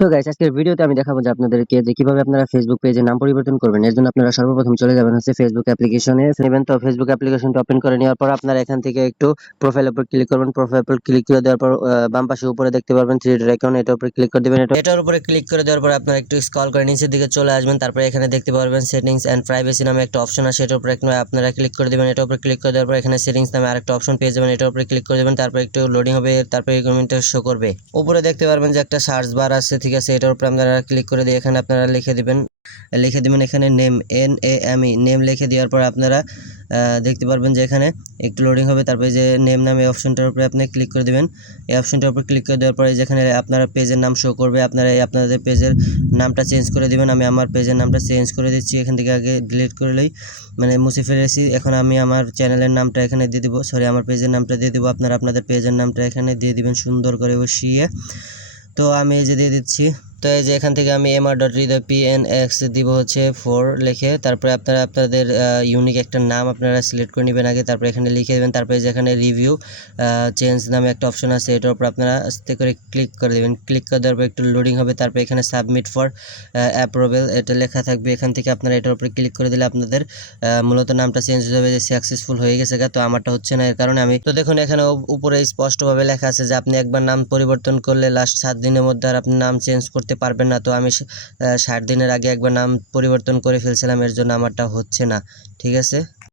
তো গাইস আজকের ভিডিওতে আমি দেখাবো যে আপনাদেরকে যে কিভাবে আপনারা ফেসবুক পেজের নাম পরিবর্তন করবেন। এর জন্য আপনারা সর্বপ্রথম চলে যাবেন হচ্ছে ফেসবুক অ্যাপ্লিকেশনে নেবেন। তো ফেসবুক অ্যাপ্লিকেশনটা ওপেন করে নেওয়ার পর আপনারা এখান থেকে একটু প্রোফাইলের উপর ক্লিক করবেন। প্রোফাইল উপর ক্লিক করে দেওয়ার পর বাম পাশে উপরে দেখতে পারবেন থ্রি ডট আইকন, এটার উপরে ক্লিক করে দিবেন। এটার উপরে ক্লিক করে দেওয়ার পর আপনারা একটু স্ক্রল করে নিচের দিকে চলে আসবেন। তারপরে এখানে দেখতে পারবেন সেটিংস এন্ড প্রাইভেসি নামে একটা অপশন আছে, এটার উপরে আপনারা ক্লিক করে দিবেন। এটার উপরে ক্লিক করে দেওয়ার পর এখানে সেটিংস নামে আরেকটা অপশন পেয়ে যাবেন, এটার উপরে ক্লিক করে দিবেন। তারপর একটু লোডিং হবে, তারপর এই কমেন্টটা শো করবে। উপরে দেখতে পারবেন যে একটা সার্চ বার আছে, ঠিক আছে, এটার উপরে আপনারা ক্লিক করে দিয়ে এখানে আপনারা লিখে দিবেন এখানে নেম NAME নেম লিখে দেওয়ার পর আপনারা দেখতে পারবেন যে এখানে একটু লোডিং হবে। তারপরে যে নেম নামে অপশনটার উপরে আপনি ক্লিক করে দিবেন। এই অপশনটার উপর ক্লিক করে দেওয়ার পরে যেখানে আপনারা পেজের নাম শো করবে, আপনারা আপনাদের পেজের নামটা চেঞ্জ করে দিবেন। আমি আমার পেজের নামটা চেঞ্জ করে দিচ্ছি, এখান থেকে আগে ডিলিট করলেই মানে মুছে ফেলেছি। এখন আমি আমার চ্যানেলের নামটা এখানে দিয়ে দিব, সরি আমার পেজের নামটা দিয়ে দিব। আপনারা আপনাদের পেজের নামটা এখানে দিয়ে দিবেন সুন্দর করে বসিয়ে। তো আমি এই যে দিয়ে দিচ্ছি। তো এই যে এখান থেকে আমি mr.hridoy.pnx দিব হচ্ছে 4 লিখে। তারপরে আপনারা আপনাদের ইউনিক একটা নাম আপনারা সিলেক্ট করে নেবেন আগে, তারপরে এখানে লিখে দেবেন। তারপরে যেখানে রিভিউ চেঞ্জ নামে একটা অপশন আছে, এটার উপর আপনারা আস্তে করে ক্লিক করে দেবেন। ক্লিক করে দেওয়ার পর একটু লোডিং হবে, তারপরে এখানে সাবমিট ফর অ্যাপ্রুভাল এটা লেখা থাকবে। এখান থেকে আপনারা এটার উপরে ক্লিক করে দিলে আপনাদের মূলত নামটা চেঞ্জ হয়ে যাবে, যে সাকসেসফুল হয়ে গেছে। তো আমারটা হচ্ছে না, এর কারণে আমি তো দেখুন এখানে উপরে স্পষ্টভাবে লেখা আছে যে আপনি একবার নাম পরিবর্তন করলে লাস্ট 7 দিনের মধ্যে আর আপনি নাম চেঞ্জ করতে পারবেন না। তো আমি 60 দিনের আগে একবার নাম পরিবর্তন করে ফেলছিলাম, এর জন্য আমারটা হচ্ছে না, ঠিক আছে।